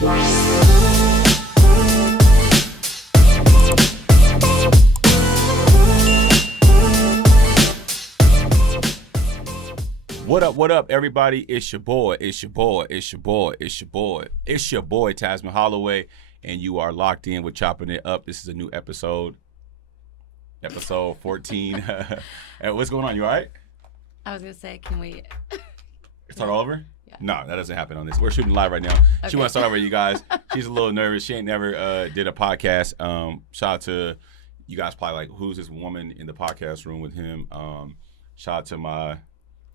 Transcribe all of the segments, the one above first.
What up, everybody? It's your boy, Tasman Holloway, and you are locked in with Chopping It Up. This is a new episode 14. Hey, what's going on? You all right? I was going to say, can we... Start all over? Yeah. No, that doesn't happen on this. We're shooting live right now. Okay. She wants to start over, you guys. She's a little nervous. She ain't never did a podcast. Shout out to you guys, probably like, who's this woman in the podcast room with him? Shout out to my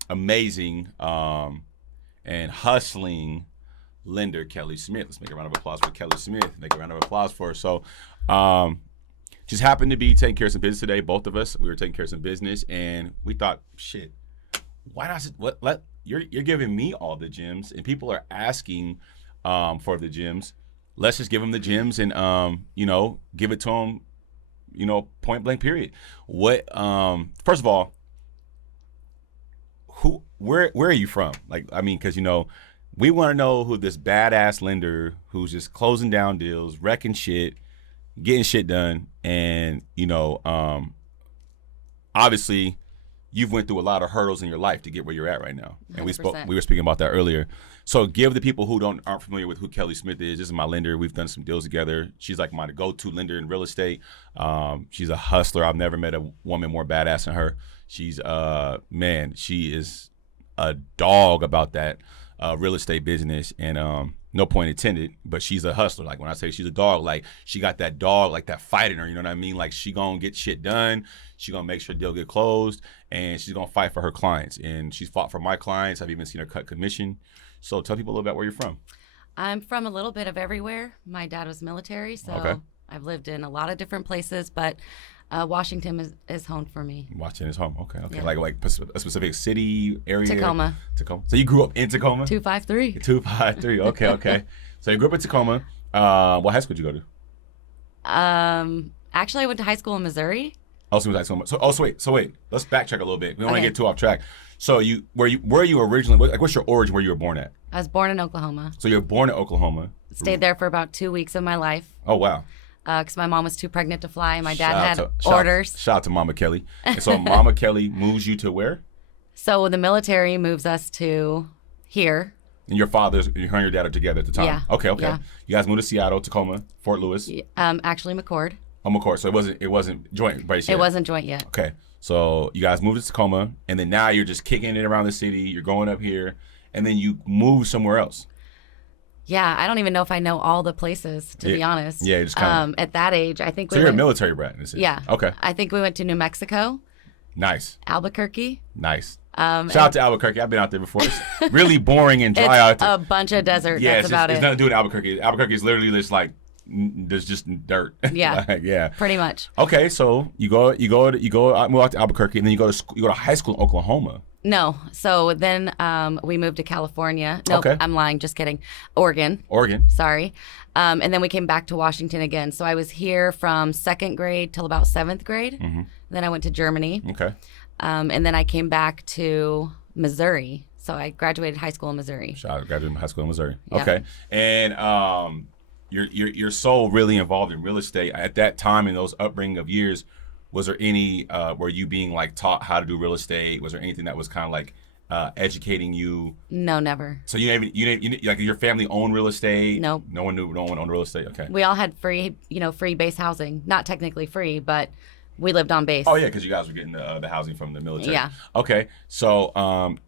amazing and hustling lender, Kelli Smith. Let's make a round of applause for Kelli Smith. Make a round of applause for her. So, just happened to be taking care of some business today. Both of us, we were taking care of some business, and we thought, shit, why not? You're giving me all the gems, and people are asking for the gems. Let's just give them the gems and give it to them, point blank. Period. What? First of all, where are you from? Because we want to know who this badass lender who's just closing down deals, wrecking shit, getting shit done, and obviously you've went through a lot of hurdles in your life to get where you're at right now, and 100%. we were speaking about that earlier. So give the people who aren't familiar with who Kelli Smith is. This is my lender. We've done some deals together. She's like my go-to lender in real estate. She's a hustler. I've never met a woman more badass than her. She's she is a dog about that real estate business, and no point intended, but she's a hustler. Like when I say she's a dog, like she got that dog, like that fight in her, you know what I mean? Like she gonna get shit done, she gonna make sure deal get closed, and she's gonna fight for her clients. And she's fought for my clients. I've even seen her cut commission. So tell people a little bit where you're from. I'm from a little bit of everywhere. My dad was military, so okay. I've lived in a lot of different places, but Washington is home for me. Washington is home. Okay. Yeah. Like a specific city, area? Tacoma. So you grew up in Tacoma? 253. 253. Okay. So you grew up in Tacoma. What high school did you go to? Actually, I went to high school in Missouri. Oh, so you went to high school. So wait. Let's backtrack a little bit. We don't want to get too off track. So where you originally? What's your origin? Where you were born at? I was born in Oklahoma. So you were born in Oklahoma. Stayed there for about 2 weeks of my life. Oh wow. Because my mom was too pregnant to fly. My dad had orders. Shout out to Mama Kelli. And so Mama Kelli moves you to where? So the military moves us to here. And your her and your dad are together at the time? Yeah. Okay. Yeah. You guys moved to Seattle, Tacoma, Fort Lewis? Actually McCord. Oh, McCord. So it wasn't joint base yet? It wasn't joint yet. Okay. So you guys moved to Tacoma, and then now you're just kicking it around the city. You're going up here, and then you move somewhere else. Yeah, I don't even know if I know all the places, to be honest. Yeah, just kind of. At that age, I think So you're a military brat in this city? Yeah. Okay. I think we went to New Mexico. Nice. Albuquerque. Nice. Shout out to Albuquerque. I've been out there before. It's really boring and dry out there. A bunch of desert. Yeah, that's about it. It's nothing to do with Albuquerque. Albuquerque is literally just like there's just dirt. Yeah. Yeah. Pretty much. Okay, so you go move out to Albuquerque, and then you go to high school in Oklahoma. No. So then we moved to California. No, okay. I'm lying. Just kidding. Oregon. Sorry. And then we came back to Washington again. So I was here from 2nd grade till about 7th grade. Mm-hmm. Then I went to Germany. Okay. And then I came back to Missouri. So I graduated high school in Missouri. Graduated high school in Missouri. Yeah. Okay. And you're so really involved in real estate at that time in those upbringing of years. Was there any, were you being like taught how to do real estate? Was there anything that was kind of like educating you? No, never. So you like your family owned real estate? Nope. No one owned real estate? Okay. We all had free base housing. Not technically free, but we lived on base. Oh yeah, because you guys were getting the housing from the military. Yeah. Okay. So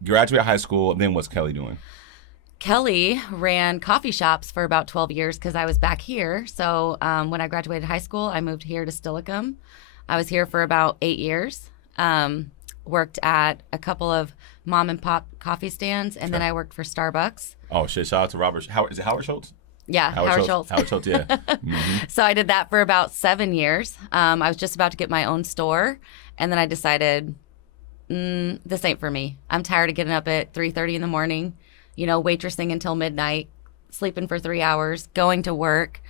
graduated high school, then what's Kelli doing? Kelli ran coffee shops for about 12 years because I was back here. So when I graduated high school, I moved here to Steilacoom. I was here for about 8 years. Worked at a couple of mom and pop coffee stands, and then I worked for Starbucks. Oh shit! Shout out to Robert. Is it Howard Schultz? Yeah, Howard Schultz. Howard Schultz, yeah. Mm-hmm. So I did that for about 7 years. I was just about to get my own store, and then I decided, this ain't for me. I'm tired of getting up at 3:30 in the morning, waitressing until midnight, sleeping for 3 hours, going to work.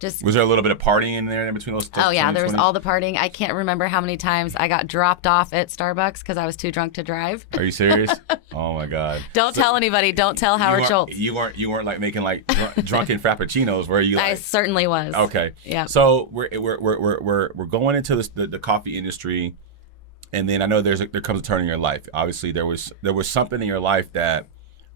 Just Was there a little bit of partying in there in between those? Oh yeah, there was 20s? all the partying. I can't remember how many times I got dropped off at Starbucks because I was too drunk to drive. Are you serious? Oh my God! Don't tell anybody. Don't tell Howard Schultz. You weren't like making like drunken frappuccinos, were you? Like, I certainly was. Okay. Yeah. So we're going into the coffee industry, and then I know there comes a turn in your life. Obviously, there was something in your life that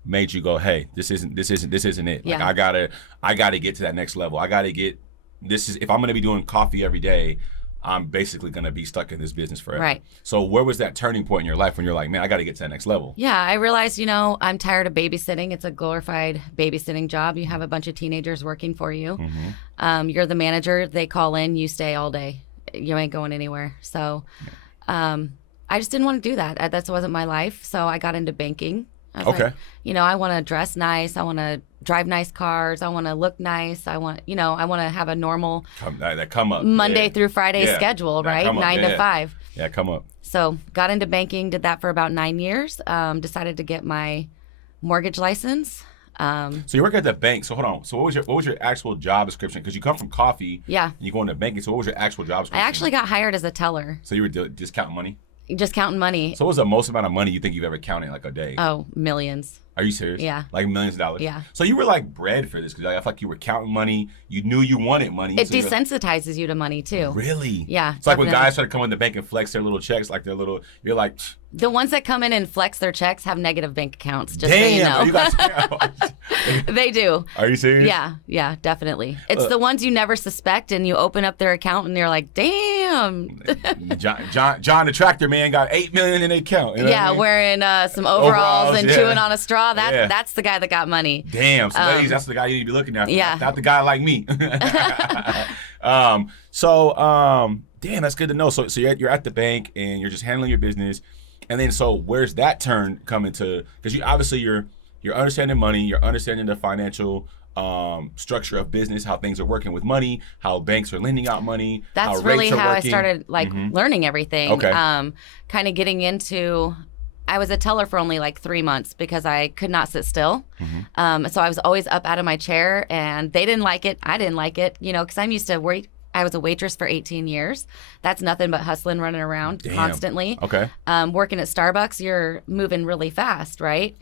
made you go, hey, this isn't it. Yeah. Like I gotta get to that next level. I gotta get if I'm gonna be doing coffee every day, I'm basically gonna be stuck in this business forever. Right. So where was that turning point in your life when you're like, man, I gotta get to that next level? Yeah, I realized, I'm tired of babysitting. It's a glorified babysitting job. You have a bunch of teenagers working for you. Mm-hmm. You're the manager. They call in, you stay all day. You ain't going anywhere. So I just didn't want to do that. That wasn't my life. So I got into banking. I was like, I want to dress nice. I want to drive nice cars. I want to look nice. I want to have a normal come up Monday through Friday schedule, right? 9 to 5. Yeah, come up. So got into banking, did that for about 9 years. Decided to get my mortgage license. So you work at the bank. So hold on. So what was your actual job description? Because you come from coffee. Yeah. And you go into banking. So what was your actual job description? I actually got hired as a teller. So you were just counting money? Just counting money. So what was the most amount of money you think you've ever counted like a day? Oh, millions. Are you serious? Yeah. Like millions of dollars? Yeah. So you were like bred for this because I feel like you were counting money. You knew you wanted money. It desensitizes you to money too. Really? Yeah. It's like when guys try to come in the bank and flex their little checks, like their little, you're like. The ones that come in and flex their checks have negative bank accounts, just damn, so you know. They do. Are you serious? Yeah, definitely. It's the ones you never suspect, and you open up their account and you're like, damn. John the tractor man got $8 million in the account. You know what I mean? Wearing some overalls and chewing on a straw. Yeah. That's the guy that got money. Damn, so ladies, that's the guy you need to be looking at. Yeah. Not the guy like me. Damn, that's good to know. So you're at the bank and you're just handling your business. And then, so where's that turn coming to? Because you're understanding money, you're understanding the financial structure of business, how things are working with money, how banks are lending out money. That's really how I started learning everything. Okay. Kind of getting into. I was a teller for only like 3 months because I could not sit still. So I was always up out of my chair, and they didn't like it. I didn't like it, because I'm used to wait. I was a waitress for 18 years. That's nothing but hustling, running around constantly. Okay. Working at Starbucks, you're moving really fast, right?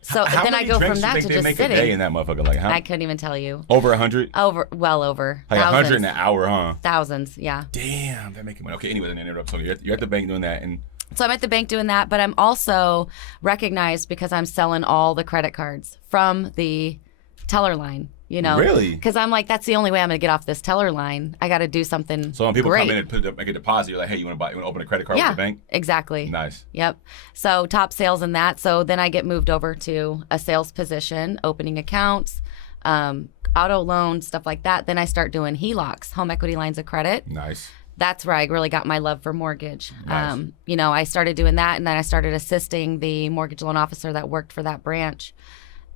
So how then I go from that to just make sitting. A day in that motherfucker? Like how? I couldn't even tell you. Over 100? Well over. Like thousands. 100 in an hour, huh? Thousands, yeah. Damn, they're making money. Okay, anyway, then interrupt. So you're at the bank doing that, and so I'm at the bank doing that, but I'm also recognized because I'm selling all the credit cards from the teller line. Really? Because I'm like, that's the only way I'm going to get off this teller line. I got to do something. So when people great. come in and make a deposit, you're like, hey, you want to open a credit card with the bank? Exactly. Nice. Yep. So top sales in that. So then I get moved over to a sales position, opening accounts, auto loans, stuff like that. Then I start doing HELOCs, home equity lines of credit. Nice. That's where I really got my love for mortgage. Nice. I started doing that, and then I started assisting the mortgage loan officer that worked for that branch.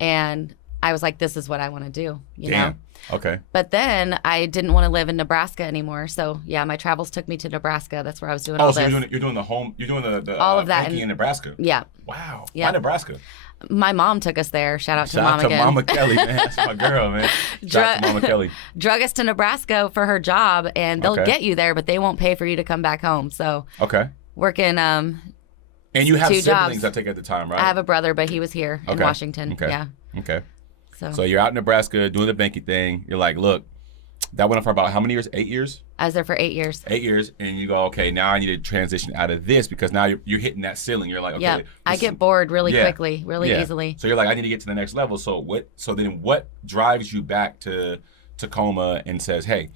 And I was like, this is what I want to do, you know? Okay. But then I didn't want to live in Nebraska anymore. So yeah, my travels took me to Nebraska. That's where I was doing all this. Oh, so you're doing the all of that banking in Nebraska. Yeah. Wow. Yeah. Why Nebraska? My mom took us there. Shout out to Mom again. Mama Kelly, man. That's my girl, man. Shout out to Mama Kelly. Drug us to Nebraska for her job, and they'll get you there, but they won't pay for you to come back home. So working and you have siblings, jobs. I think, at the time, right? I have a brother, but he was here in Washington. Okay. Yeah. Okay. So you're out in Nebraska doing the banking thing. You're like, look, that went on for about how many years? 8 years? I was there for 8 years. 8 years, and you go, okay, now I need to transition out of this because now you're hitting that ceiling. You're like, okay. Yeah, I get bored really quickly, really easily. So you're like, I need to get to the next level. So then what drives you back to Tacoma and says, hey,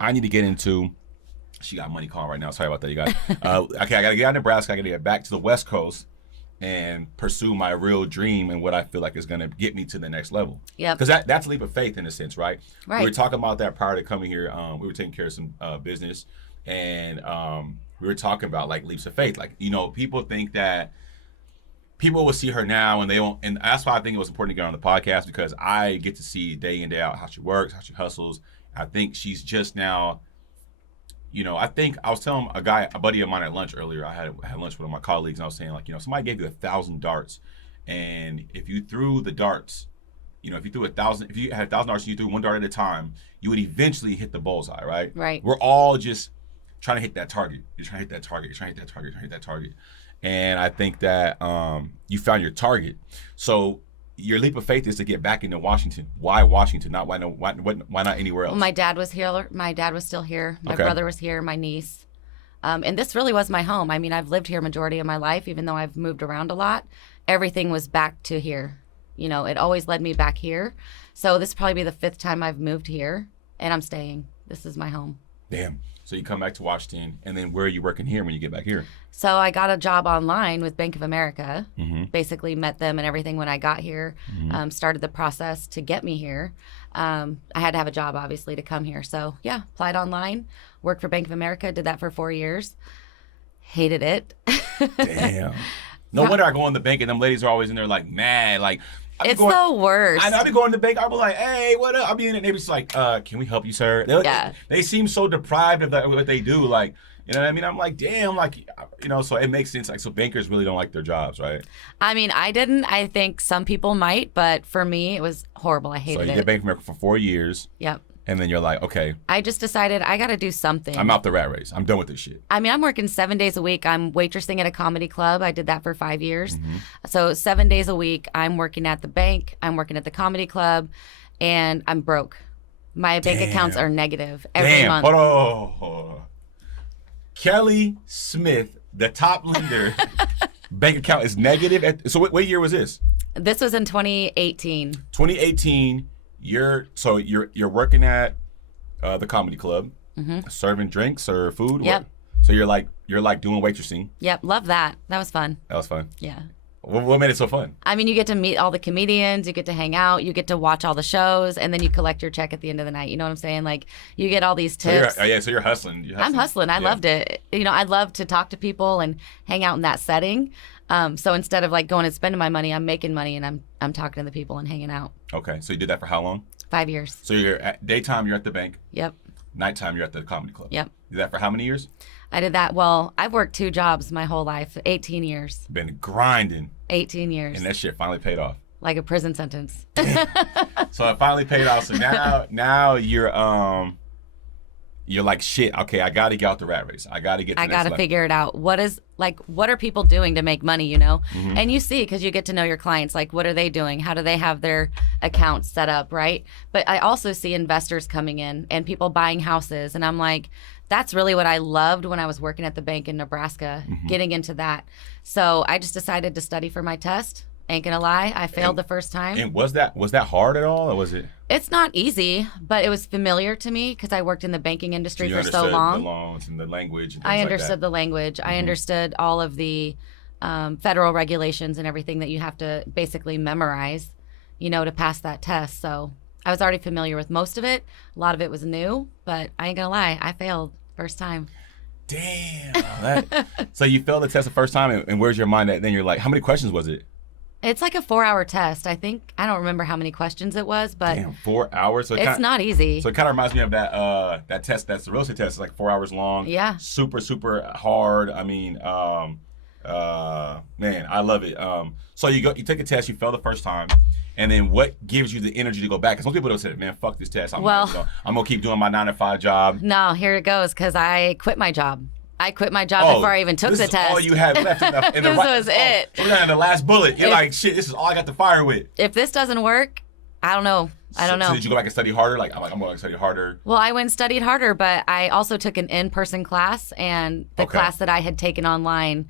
I need to get into, she got money calling right now. Sorry about that, you guys. Okay, I got to get out of Nebraska. I got to get back to the West Coast and pursue my real dream and what I feel like is going to get me to the next level. Yeah. Because that's a leap of faith in a sense, right? Right. We were talking about that prior to coming here. We were taking care of some business, and we were talking about like leaps of faith. Like, people think that people will see her now and they won't. And that's why I think it was important to get on the podcast, because I get to see day in, day out how she works, how she hustles. I think she's just now, I think I was telling a buddy of mine at lunch earlier. I had lunch with one of my colleagues, and I was saying, like, somebody gave you 1,000 darts, and if you threw the darts if you threw if you had $1,000 and you threw one dart at a time, you would eventually hit the bullseye, right? Right. We're all just trying to hit that target. You're trying to hit that target. You're trying to hit that target. You're trying to hit that target. And I think that you found your target. So your leap of faith is to get back into Washington. Why Washington? Why not anywhere else? Well, my dad was here. My dad was still here. My Okay. brother was here. My niece. And this really was my home. I mean, I've lived here majority of my life, even though I've moved around a lot. Everything was back to here. It always led me back here. So this will probably be the 5th time I've moved here, and I'm staying. This is my home. Damn. So you come back to Washington, and then where are you working here when you get back here? So I got a job online with Bank of America. Mm-hmm. Basically met them and everything when I got here. Mm-hmm. Started the process to get me here. I had to have a job, obviously, to come here. So, yeah, applied online, worked for Bank of America, did that for 4 years. Hated it. Damn. No wonder I go in the bank, and them ladies are always in there like mad. Like, It's the worst. I be going to the bank. I be like, hey, what up? I be in it, and they be just like, can we help you, sir? They seem so deprived of what they do. Like, you know what I mean? I'm like, damn, like, so it makes sense. Like, so bankers really don't like their jobs, right? I mean, I didn't. I think some people might, but for me, it was horrible. I hated it. So you get Bank of America for 4 years. Yep. And then you're like, okay. I just decided I got to do something. I'm out the rat race. I'm done with this shit. I mean, I'm working 7 days a week. I'm waitressing at a comedy club. I did that for 5 years. Mm-hmm. So 7 days a week, I'm working at the bank. I'm working at the comedy club, and I'm broke. My bank accounts are negative every month. Hold on. Kelli Smith, the top lender, bank account is negative. So what year was this? This was in 2018. 2018. You're working at the comedy club, serving drinks or food. Yep. So you're like doing waitressing. Yep, love that. That was fun. That was fun. Yeah. What made it so fun? I mean, you get to meet all the comedians, you get to hang out, you get to watch all the shows, and then you collect your check at the end of the night. You know what I'm saying? Like, you get all these tips. So you're hustling. I'm hustling. I loved it. I love to talk to people and hang out in that setting. So instead of like going and spending my money, I'm making money and I'm talking to the people and hanging out. Okay. So you did that for how long? 5 years. So you're at daytime, you're at the bank. Yep. Nighttime, you're at the comedy club. Yep. You did that for how many years? I did that. Well, I've worked 2 jobs my whole life, 18 years. Been grinding. 18 years. And that shit finally paid off. Like a prison sentence. So it finally paid off. So now you're like, shit, okay, I got to get out the rat race. I got to get to I got to figure it out. What are people doing to make money, Mm-hmm. And you see, because you get to know your clients, like, what are they doing? How do they have their accounts set up, right? But I also see investors coming in and people buying houses. And I'm like, that's really what I loved when I was working at the bank in Nebraska, getting into that. So I just decided to study for my test. Ain't gonna lie, I failed the first time. And was that hard at all, or was it? It's not easy, but it was familiar to me because I worked in the banking industry for so long. The loans and the language. And I understood the language. I understood all of the federal regulations and everything that you have to basically memorize, to pass that test. So I was already familiar with most of it. A lot of it was new, but I ain't gonna lie, I failed first time. Damn. So you failed the test the first time, and where's your mind at? Then you're like, how many questions was it? It's like a 4-hour test. I don't remember how many questions it was, but damn, 4 hours. So it's not easy. So it kind of reminds me of that test. That's the real estate test. It's like 4 hours long. Yeah. Super, super hard. I mean, man, I love it. So you take a test. You fail the first time, and then what gives you the energy to go back? Because most people don't say, "Man, fuck this test. I'm gonna keep doing my 9-to-5 job." No, here it goes. Because I quit my job. I quit my job before I even took the test. This is all you had left in the This was it. We're down to the last bullet. You're like, shit, this is all I got to fire with. If this doesn't work, I don't know. So did you go back and study harder? Like, I'm going to study harder. Well, I went and studied harder, but I also took an in-person class, and the class that I had taken online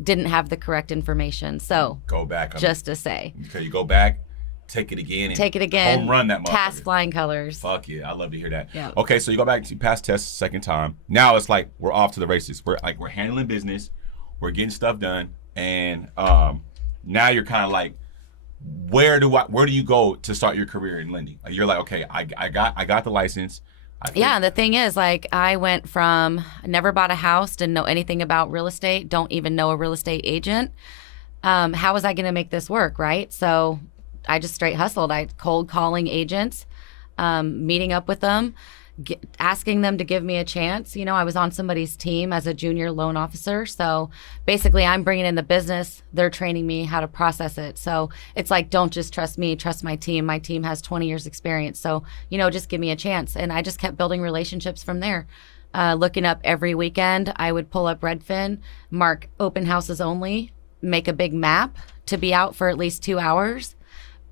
didn't have the correct information. So go back. Just to say. Okay, you go back. Take it again. Home run that motherfucker. Task flying colors. Fuck yeah, I love to hear that. Yeah. Okay, so you go back, you pass test second time. Now it's like we're off to the races. We're handling business, we're getting stuff done, and now you're kind of like, where do you go to start your career in lending? Like, you're like, okay, I got the license. Yeah, the thing is, like, I went from never bought a house, didn't know anything about real estate, don't even know a real estate agent. How was I going to make this work, right? So I just straight hustled. I cold calling agents, meeting up with them, asking them to give me a chance. You know, I was on somebody's team as a junior loan officer. So basically I'm bringing in the business. They're training me how to process it. So it's like, don't just trust me, trust my team. My team has 20 years experience. So, you know, just give me a chance. And I just kept building relationships from there. Looking up every weekend, I would pull up Redfin, mark open houses only, make a big map to be out for at least 2 hours,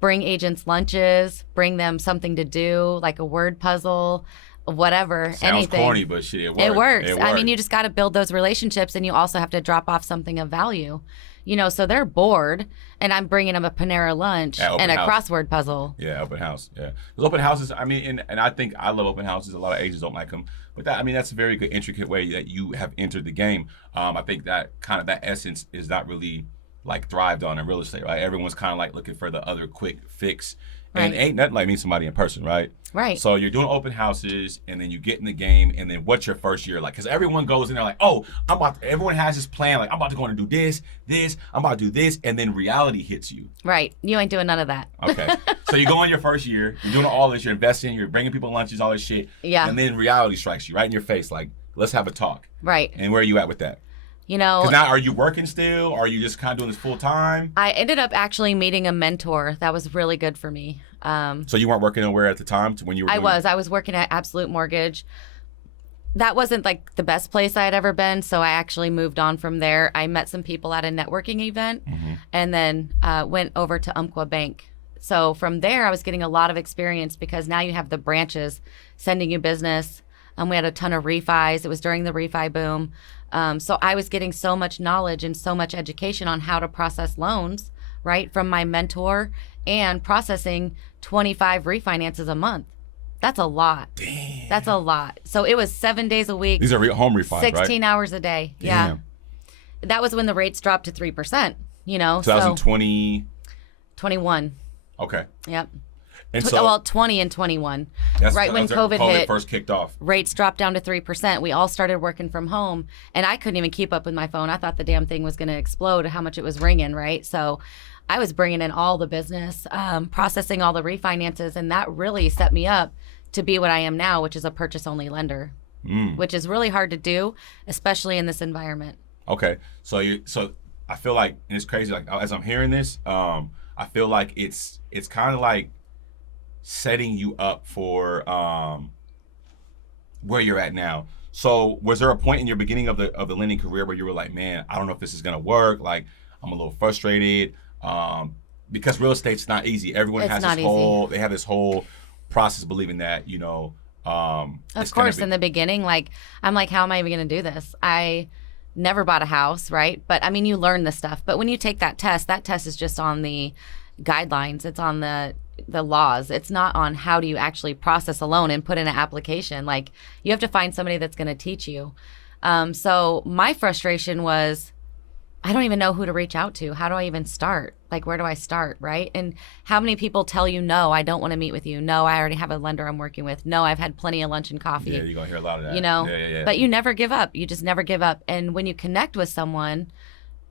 bring agents lunches, bring them something to do, like a word puzzle, whatever, Sounds anything. corny, but shit, it works. It works. It I mean, works. you just got to build those relationships, and you also have to drop off something of value. You know, so they're bored, and I'm bringing them a Panera lunch At open and a house. crossword puzzle. Yeah, open house. Yeah, because open houses. I mean, and I think I love open houses. A lot of agents don't like them, but that, I mean, that's a very good intricate way that you have entered the game. I think that kind of that essence is not really like thrived on in real estate, right? Everyone's kind of like looking for the other quick fix, and Right. ain't nothing like meeting somebody in person, right? Right. So you're doing open houses, and then you get in the game, and then what's your first year like? Because everyone goes in there like, oh, everyone has this plan, like I'm about to go in and do this, I'm about to do this, and then reality hits you. Right. You ain't doing none of that. Okay. So you go in your first year, you're doing all this, you're investing, you're bringing people lunches, all this shit. Yeah. And then reality strikes you right in your face, like, let's have a talk. Right. And where are you at with that? You know, Because now, are you working still? Or are you just kind of doing this full time? I ended up actually meeting a mentor that was really good for me. So you weren't working anywhere at the time when you were doing I was working at Absolute Mortgage. That wasn't like the best place I had ever been, so I actually moved on from there. I met some people at a networking event, and then went over to Umpqua Bank. So from there, I was getting a lot of experience because now you have the branches sending you business. We had a ton of refis. It was during the refi boom. So I was getting so much knowledge and so much education on how to process loans, right, from my mentor, and processing 25 refinances a month. That's a lot. Damn. That's a lot. So it was 7 days a week. These are home refis, 16 right? hours a day. Damn. Yeah. That was when the rates dropped to 3%, you know. 2020. So 21. Okay. Yep. And Well, 20 and 21. that's right when COVID hit, first kicked off. rates dropped down to 3%. We all started working from home, and I couldn't even keep up with my phone. I thought the damn thing was going to explode, how much it was ringing, right? So I was bringing in all the business, processing all the refinances, and that really set me up to be what I am now, which is a purchase-only lender, which is really hard to do, especially in this environment. Okay. So I feel like, and it's crazy, like as I'm hearing this, I feel like it's kind of like setting you up for where you're at now. So was there a point in your beginning of the lending career where you were like, man, I don't know if this is gonna work, like I'm a little frustrated, because real estate's not easy. Everyone It's has not they have this whole process believing that, you know, Of course, in the beginning, like, I'm like, how am I even going to do this? I never bought a house, right? But I mean, you learn this stuff. But when you take that test is just on the guidelines. It's on the laws. It's not on how do you actually process a loan and put in an application. Like, you have to find somebody that's going to teach you. So my frustration was, I don't even know who to reach out to. How do I even start? Like, where do I start, right? And how many people tell you, no, I don't want to meet with you. No, I already have a lender I'm working with. No, I've had plenty of lunch and coffee. Yeah, you're going to hear a lot of that. You know? Yeah. But you never give up. You just never give up. And when you connect with someone,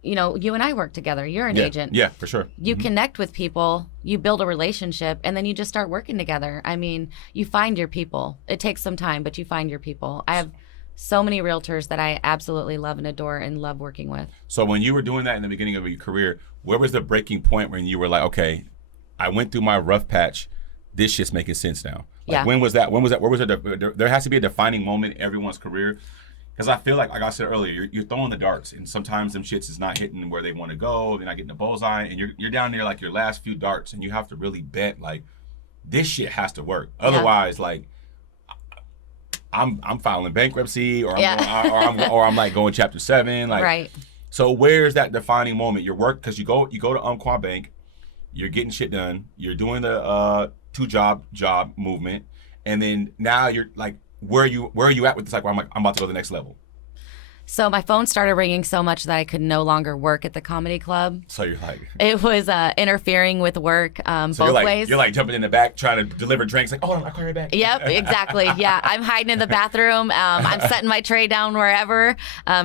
you know, you and I work together. You're an agent. Yeah, for sure. You connect with people, you build a relationship, and then you just start working together. I mean, you find your people. It takes some time, but you find your people. I have so many realtors that I absolutely love and adore and love working with. So when you were doing that in the beginning of your career, where was the breaking point when you were like, okay, I went through my rough patch. This shit's making sense now. Like, Yeah. When was that? Where was it? There has to be a defining moment in everyone's career. Because I feel like I said earlier, you're throwing the darts, and sometimes them shits is not hitting where they want to go. They're not getting the bullseye, and you're down there like your last few darts, and you have to really bet like this shit has to work. Otherwise, like I'm filing bankruptcy, or I'm like going Chapter 7. Like, Right. So where's that defining moment? Your work, because you go to Umpqua Bank, you're getting shit done, you're doing the two job movement, and then now you're like, where are you at with this? Like, where I'm about to go to the next level. So my phone started ringing so much that I could no longer work at the comedy club. So you're like, It was interfering with work both ways. You're like jumping in the back trying to deliver drinks. Like, oh, I'll call you back. Yep, exactly. Yeah, I'm hiding in the bathroom. I'm setting my tray down wherever,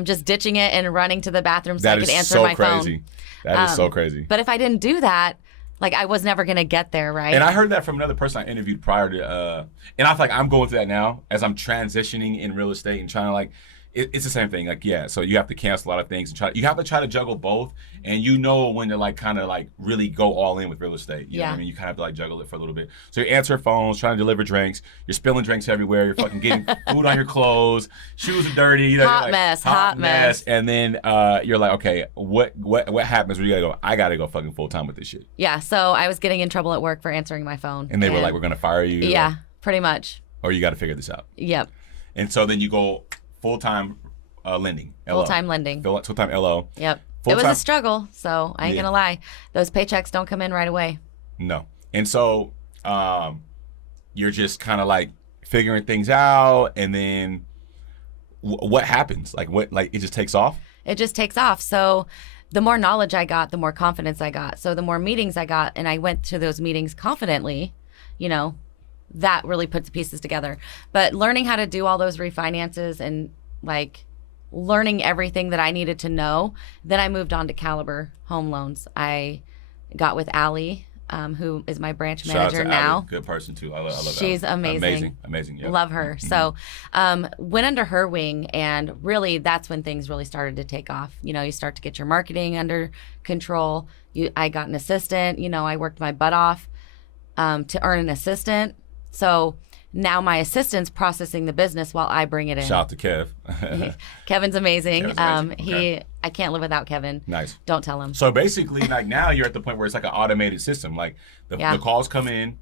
just ditching it and running to the bathroom so I could answer my phone. That is so crazy. But if I didn't do that, Like I was never going to get there, right? And I heard that from another person I interviewed prior to, and I feel like I'm going through that now as I'm transitioning in real estate and trying to like, it's the same thing. Like, yeah, so you have to cancel a lot of things and you have to try to juggle both. And you know when to like kind of like really go all in with real estate. You know what I mean? You kind of have to like juggle it for a little bit. So you answer phones, trying to deliver drinks. You're spilling drinks everywhere. You're fucking getting food on your clothes. Shoes are dirty. You know, hot mess. And then you're like, okay, what happens when you gotta go? I gotta go fucking full time with this shit. Yeah. So I was getting in trouble at work for answering my phone. And they were like, we're gonna fire you. Yeah, like, pretty much. Or you got to figure this out. Yep. And so then you go full-time lending. LO. Full-time lending. Full-time LO. Yep. Full-time. It was a struggle, so I ain't gonna lie. Those paychecks don't come in right away. No. And so you're just kind of like figuring things out, and then what happens? Like it just takes off? It just takes off. So the more knowledge I got, the more confidence I got. So the more meetings I got, and I went to those meetings confidently, you know, that really puts the pieces together. But learning how to do all those refinances and like learning everything that I needed to know, then I moved on to Caliber Home Loans. I got with Allie, who is my branch manager now. Allie. Good person too. I love She's Allie. amazing. Amazing. Yeah. Love her. Mm-hmm. So went under her wing, and really that's when things really started to take off. You know, you start to get your marketing under control. I got an assistant. You know, I worked my butt off to earn an assistant. So now my assistant's processing the business while I bring it in. Shout out to Kev. Kevin's amazing. Okay. I can't live without Kevin. Nice. Don't tell him. So basically, like now you're at the point where it's like an automated system. Like the calls come in,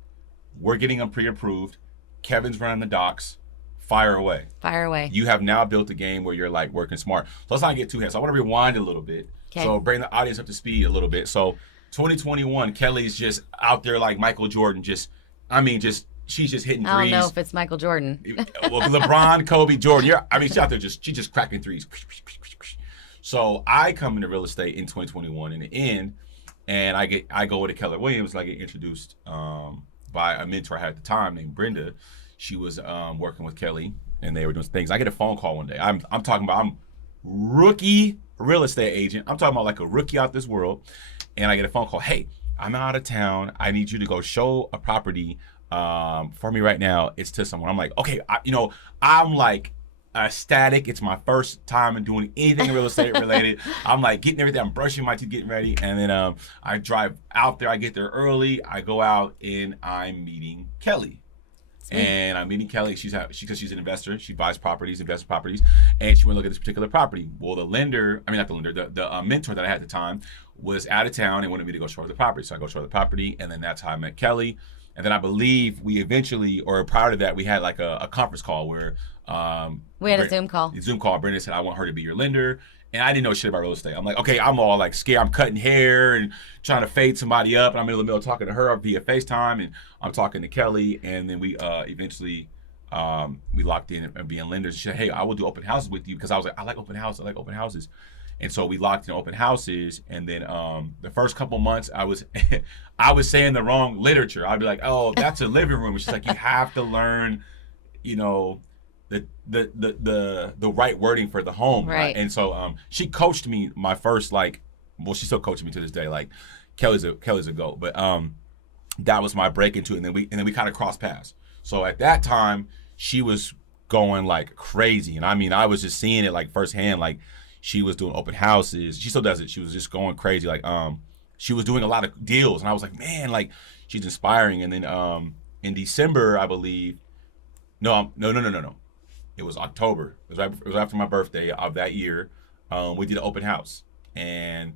we're getting them pre-approved. Kevin's running the docs. Fire away. Fire away. You have now built a game where you're like working smart. So let's not get too ahead. So I want to rewind a little bit. Okay. So bring the audience up to speed a little bit. So 2021, Kelly's just out there like Michael Jordan. She's just hitting threes. I don't know if it's Michael Jordan. Well, LeBron, Kobe, Jordan. She's out there she's just cracking threes. So I come into real estate in 2021 in the end, and I go with Keller Williams, and I get introduced by a mentor I had at the time named Brenda. She was working with Kelly, and they were doing things. I get a phone call one day. I'm talking about I'm rookie real estate agent. I'm talking about like a rookie out this world, and I get a phone call. Hey, I'm out of town. I need you to go show a property for me right now. It's to someone. I'm like, okay, I'm like ecstatic. It's my first time in doing anything real estate related. I'm like getting everything. I'm brushing my teeth, getting ready, and then I drive out there. I get there early. I go out and I'm meeting Kelly. Sweet. And I'm meeting Kelly. Because she's an investor. She buys properties, invests in properties, and she went to look at this particular property. Well, the mentor that I had at the time was out of town and wanted me to go show her the property. So I go show her the property, and then that's how I met Kelly. And then I believe we eventually, or prior to that, we had like a conference call where we had a Zoom call. Brenda said, I want her to be your lender. And I didn't know shit about real estate. I'm like, okay, I'm all like scared. I'm cutting hair and trying to fade somebody up. And I'm in the middle of talking to her via FaceTime. And I'm talking to Kelly. And then we eventually we locked in and being lenders. She said, hey, I will do open houses with you. Because I was like, I like open houses. And so we locked in open houses. And then the first couple months I was saying the wrong literature. I'd be like, oh, that's a living room. It's just like, you have to learn, the right wording for the home. Right. And so she coached me my first she still coaches me to this day. Like Kelly's a GOAT. But that was my break into it. And then we kind of crossed paths. So at that time, she was going like crazy. And I mean, I was just seeing it like firsthand. Like she was doing open houses. She still does it. She was just going crazy. Like she was doing a lot of deals. And I was like, man, like she's inspiring. And then in December, I believe, no. It was October. It was after my birthday of that year. We did an open house. And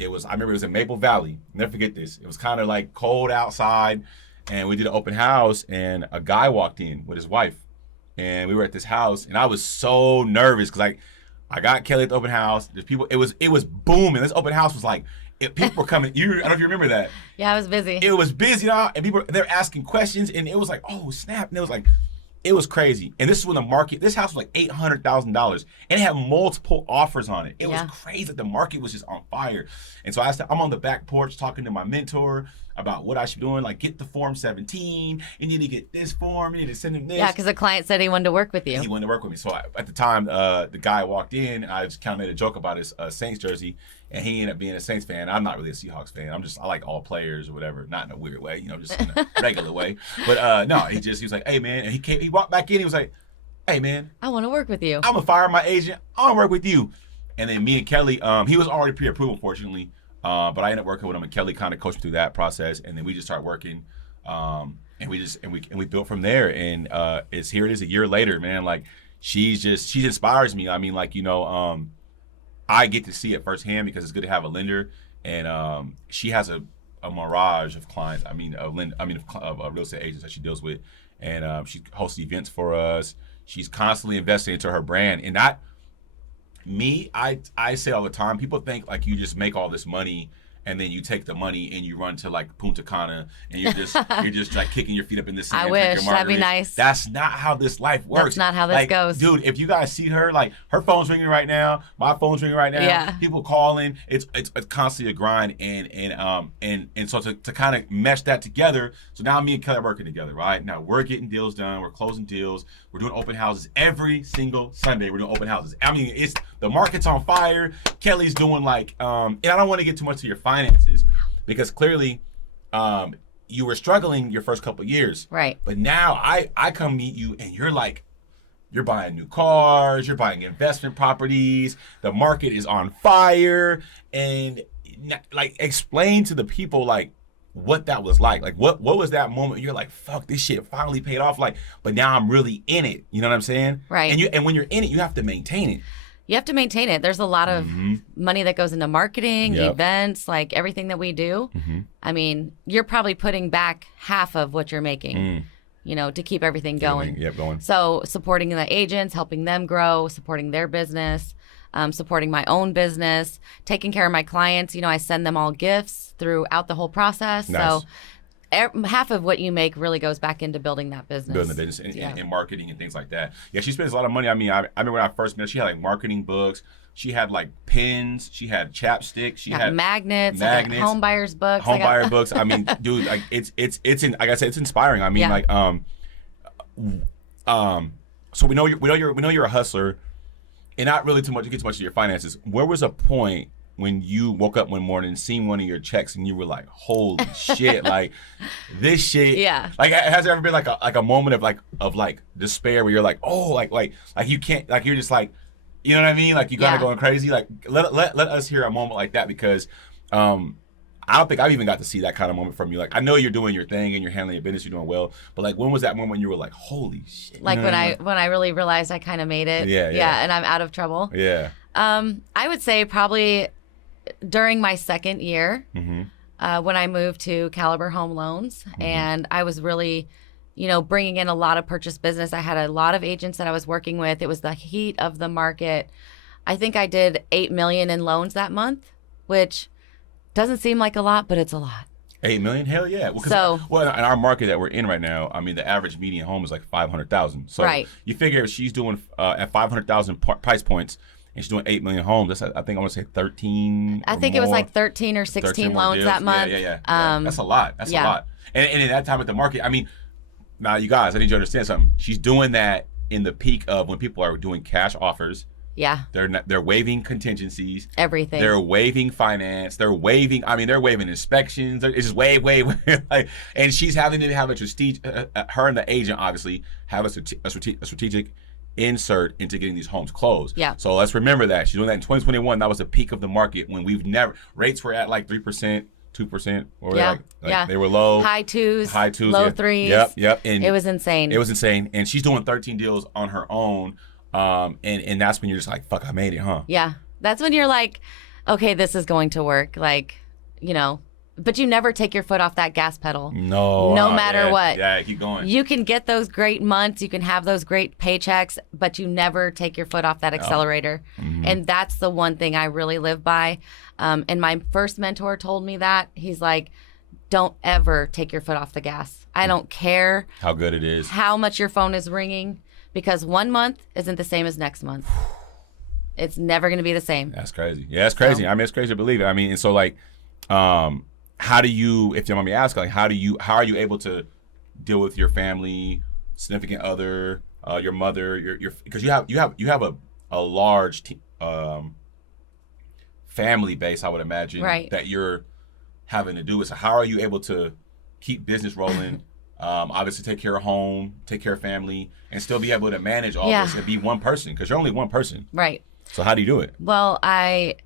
I remember it was in Maple Valley. Never forget this. It was kind of like cold outside. And we did an open house. And a guy walked in with his wife. And we were at this house. And I was so nervous because I got Kelly at the open house. There's people. It was booming. This open house was like, people were coming. I don't know if you remember that. Yeah, I was busy. It was busy, and people they're asking questions, and it was like, oh snap! And it was crazy. And this is when this house was like $800,000, and it had multiple offers on it. It was crazy. The market was just on fire. And so I'm on the back porch talking to my mentor about what I should be doing, like get the form 17. You need to get this form. You need to send him this. Yeah, because the client said he wanted to work with you. He wanted to work with me. So at the time, the guy walked in, and I just kind of made a joke about his Saints jersey. and he ended up being a Saints fan. I'm not really a Seahawks fan. I like all players or whatever, not in a weird way, just in a regular way. But no, he was like, hey man, and he walked back in. He was like, hey man, I want to work with you. I'm gonna fire my agent. I want to work with you. And then me and Kelli, he was already pre-approved, unfortunately, but I ended up working with him, and Kelli kind of coached me through that process, and then we just started working, and we built from there. And here it is a year later, man. Like she inspires me. I mean, like I get to see it firsthand because it's good to have a lender, and she has a mirage of clients. I mean, of real estate agents that she deals with, and she hosts events for us. She's constantly investing into her brand, and that. Me, I say all the time, people think like you just make all this money and then you take the money and you run to like Punta Cana and you're just like kicking your feet up in the sand. I wish that'd be nice. That's not how this life works. That's not how this goes, dude. If you guys see her, like her phone's ringing right now, my phone's ringing right now. Yeah. People calling. It's constantly a grind, and so to kind of mesh that together. So now me and Kelli are working together, right? Now we're getting deals done. We're closing deals. We're doing open houses every single Sunday. We're doing open houses. I mean, the market's on fire. Kelli's doing like, and I don't want to get too much to your finances because clearly you were struggling your first couple of years. Right. But now I come meet you and you're like, you're buying new cars, you're buying investment properties, the market is on fire. And like explain to the people like what that was like. Like what was that moment you're like, fuck, this shit finally paid off, like, but now I'm really in it. You know what I'm saying? Right. And when you're in it, you have to maintain it. You have to maintain it. There's a lot of money that goes into marketing, events, like everything that we do. I mean, you're probably putting back half of what you're making, to keep everything going. Going. So supporting the agents, helping them grow, supporting their business, supporting my own business, taking care of my clients. I send them all gifts throughout the whole process. Nice. So half of what you make really goes back into building that business. Building the business and marketing and things like that. Yeah, she spends a lot of money. I mean, I remember when I first met her, she had like marketing books. She had like pens. She had chapstick. She had magnets. Like home buyers books. Home buyer books. I mean, dude, like it's like I said, it's inspiring. I mean, like so we know you're a hustler, and not really to get too much of your finances. Where was a point when you woke up one morning and seen one of your checks and you were like, holy shit, like this shit. Yeah. Like, has there ever been like a moment of despair where you're like, oh, like you can't, like you're just like, you know what I mean? Like you kind of going crazy. Like let us hear a moment like that, because I don't think I've even got to see that kind of moment from you. Like I know you're doing your thing and you're handling your business, you're doing well, but like when was that moment when you were like, holy shit? Like when I really realized I kind of made it. Yeah, and I'm out of trouble. Yeah. I would say probably during my second year, when I moved to Caliber Home Loans, and I was really, bringing in a lot of purchase business. I had a lot of agents that I was working with. It was the heat of the market. I think I did $8 million in loans that month, which doesn't seem like a lot, but it's a lot. 8 million? Hell yeah. Well, in our market that we're in right now, I mean, the average median home is like 500,000. So you figure if she's doing at 500,000 price points, and she's doing 8 million homes. That's, I think I want to say 13. I think it was like 13 or 16 loans deals that month. Yeah. That's a lot. That's a lot. And in that time at the market, I mean, now you guys, I need you to understand something. She's doing that in the peak of when people are doing cash offers. Yeah. They're waiving contingencies. Everything. They're waiving finance. They're waiving inspections. It's just wave. Like, and she's having to have a strategic, her and the agent obviously have a strategic insert into getting these homes closed. Yeah. So let's remember that. She's doing that in 2021. That was the peak of the market when rates were at like 3%, 2%. Or they were low. High twos, low threes. Yep. And it was insane. And she's doing 13 deals on her own. And that's when you're just like, fuck, I made it, huh? Yeah. That's when you're like, okay, this is going to work. Like, but you never take your foot off that gas pedal. No matter what. Yeah, keep going. You can get those great months, you can have those great paychecks, but you never take your foot off that accelerator. And that's the one thing I really live by. And my first mentor told me that. He's like, don't ever take your foot off the gas. I don't care how good it is, how much your phone is ringing, because 1 month isn't the same as next month. It's never going to be the same. That's crazy. Yeah, that's crazy. So, I mean, it's crazy to believe it. I mean, and so like, how do you, if you want me to ask, like, how are you able to deal with your family, significant other, your mother, your because you have a large family base, I would imagine, right. that you're having to do. So how are you able to keep business rolling, obviously take care of home, take care of family, and still be able to manage all this and be one person? Because you're only one person. Right. So how do you do it? Well, I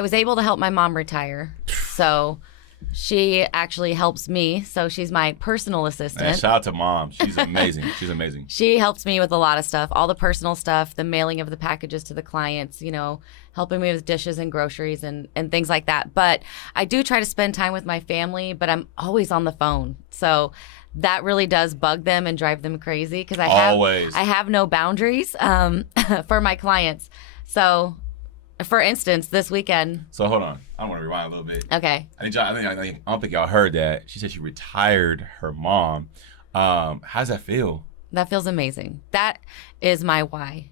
was able to help my mom retire. So she actually helps me. So she's my personal assistant. Man, shout out to Mom. She's amazing. She's amazing. She helps me with a lot of stuff, all the personal stuff, the mailing of the packages to the clients, helping me with dishes and groceries and things like that. But I do try to spend time with my family, but I'm always on the phone. So that really does bug them and drive them crazy because I have no boundaries for my clients. So, for instance, this weekend. So hold on, I want to rewind a little bit. Okay. I don't think y'all heard that. She said she retired her mom. How does that feel? That feels amazing. That is my why.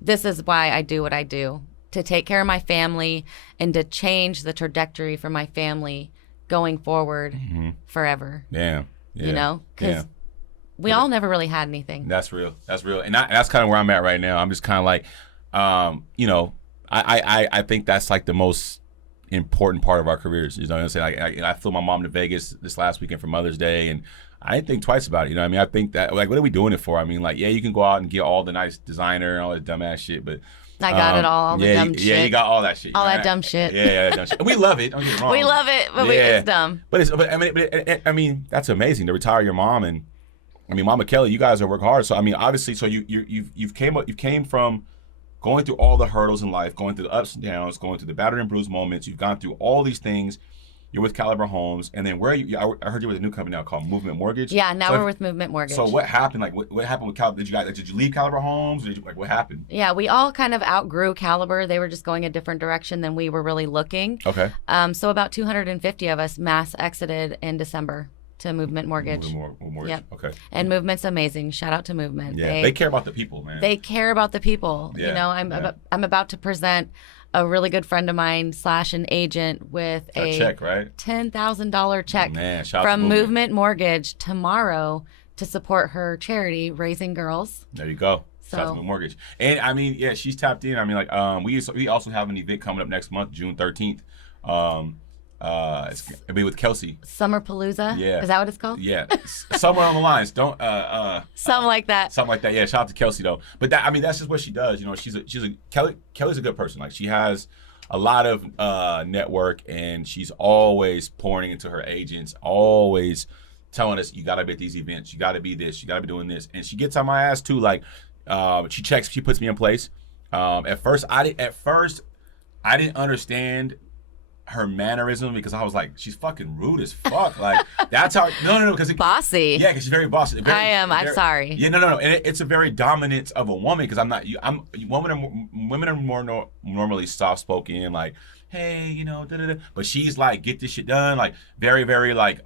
This is why I do what I do, to take care of my family and to change the trajectory for my family going forward forever. Yeah. Because we all never really had anything. That's real. And that's kind of where I'm at right now. I'm just kind of like, I think that's like the most important part of our careers. You know what I'm saying? I flew my mom to Vegas this last weekend for Mother's Day, and I didn't think twice about it. You know what I mean? I think that, like, what are we doing it for? I mean, like, yeah, you can go out and get all the nice designer and all that dumbass shit, but I got it all the dumb shit. Yeah, you got all that shit. All that dumb shit. Yeah, dumb shit. We love it. Don't get me wrong. We love it, but it's dumb. I mean, that's amazing to retire your mom, and I mean, Mama Kelli, you guys have worked hard. So I mean, obviously, so you've came from going through all the hurdles in life, going through the ups and downs, going through the battered and bruised moments. You've gone through all these things. You're with Caliber Homes, and then where are you? I heard you with a new company now called Movement Mortgage. Yeah, now we're with Movement Mortgage. So what happened? Like, what happened with Caliber? Did you leave Caliber Homes? What happened? Yeah, we all kind of outgrew Caliber. They were just going a different direction than we were really looking. Okay. So about 250 of us mass exited in December to Movement Mortgage. Mortgage. Yep. Okay. And Movement's amazing. Shout out to Movement. Yeah, they care about the people, man. They care about the people. Yeah, I'm about to present a really good friend of mine / an agent with a check, right? $10,000 check from Movement Mortgage tomorrow to support her charity, Raising Girls. There you go. Shout out to Mortgage. And I mean, yeah, she's tapped in. I mean, like, we also have an event coming up next month, June 13th. It'll be with Kelsey. Summerpalooza? Yeah. Is that what it's called? Yeah. Somewhere on the lines. Something like that. Something like that. Yeah. Shout out to Kelsey though. But that's just what she does. You know, Kelly's a good person. Like, she has a lot of network, and she's always pouring into her agents, always telling us, you gotta be at these events, you gotta be this, you gotta be doing this. And she gets on my ass too. Like, she puts me in place. At first I didn't understand her mannerism, because I was like, she's fucking rude as fuck. Like, that's how. No, because bossy. Yeah, because she's very bossy. I am. I'm sorry. Yeah, no. And it's a very dominance of a woman, because women are more normally soft spoken, like, hey, da-da-da. But she's like, get this shit done, like, very, very like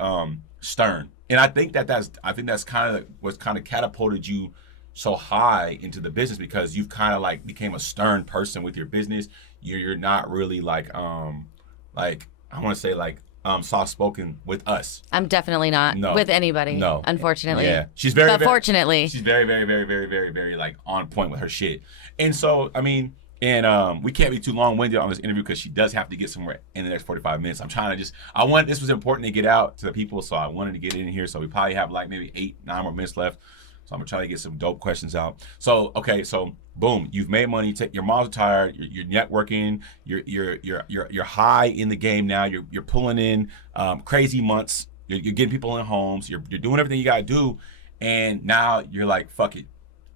stern. And I think that's kind of what's kind of catapulted you so high into the business, because you've kind of like became a stern person with your business. You're not really like I want to say like soft spoken with us. I'm definitely not with anybody. No, unfortunately. Yeah, but fortunately, she's very, very, very, very, very, very like on point with her shit. And so I mean, and we can't be too long winded on this interview, because she does have to get somewhere in the next 45 minutes. This was important to get out to the people, so I wanted to get in here. So we probably have like maybe 8-9 more minutes left. So I'm gonna try to get some dope questions out. So okay, so boom, you've made money. Your mom's retired. You're networking. You're high in the game now. You're pulling in crazy months. You're getting people in homes. You're doing everything you gotta do, and now you're like, fuck it,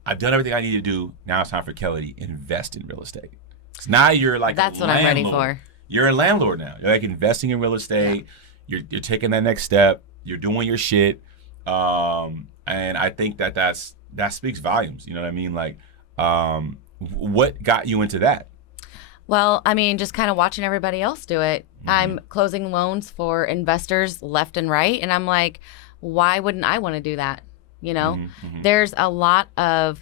I've done everything I need to do. Now it's time for Kelli to invest in real estate. So now you're like, that's what I'm ready for. You're a landlord now. You're like investing in real estate. Yeah. You're taking that next step. You're doing your shit. And I think that speaks volumes. You know what I mean? Like, what got you into that? Well, I mean, just kind of watching everybody else do it. Mm-hmm. I'm closing loans for investors left and right. And I'm like, why wouldn't I want to do that? There's a lot of,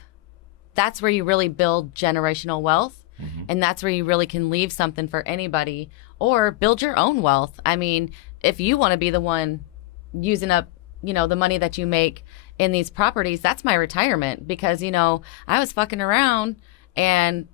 that's where you really build generational wealth. Mm-hmm. And that's where you really can leave something for anybody, or build your own wealth. I mean, if you want to be the one using up, the money that you make in these properties, that's my retirement, because, I was fucking around and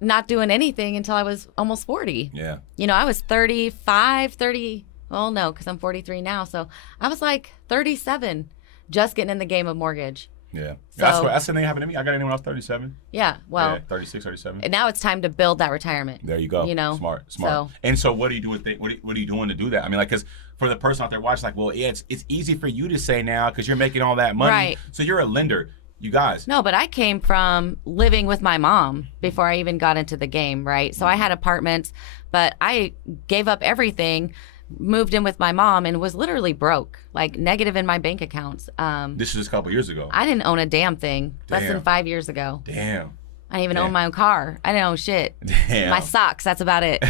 not doing anything until I was almost 40. Yeah. You know, I was 35, 30. Well, no, because I'm 43 now. So I was like 37, just getting in the game of mortgage. Yeah. So, that's the thing happened to me. I got in when I was 37. Yeah. Well, 36, 37. And now it's time to build that retirement. There you go. You know, smart. So, And so, what do you do with it? What are you doing to do that? I mean, like, because for the person out there watching, like, well, yeah, it's easy for you to say now because you're making all that money. Right. So you're a lender. You guys. No, but I came from living with my mom before I even got into the game, right? So I had apartments, but I gave up everything, moved in with my mom, and was literally broke, like negative in my bank accounts. This is just a couple years ago. I didn't own a damn thing. Less than 5 years ago. Damn. I didn't even own my own car. I didn't own shit. Damn. My socks, that's about it.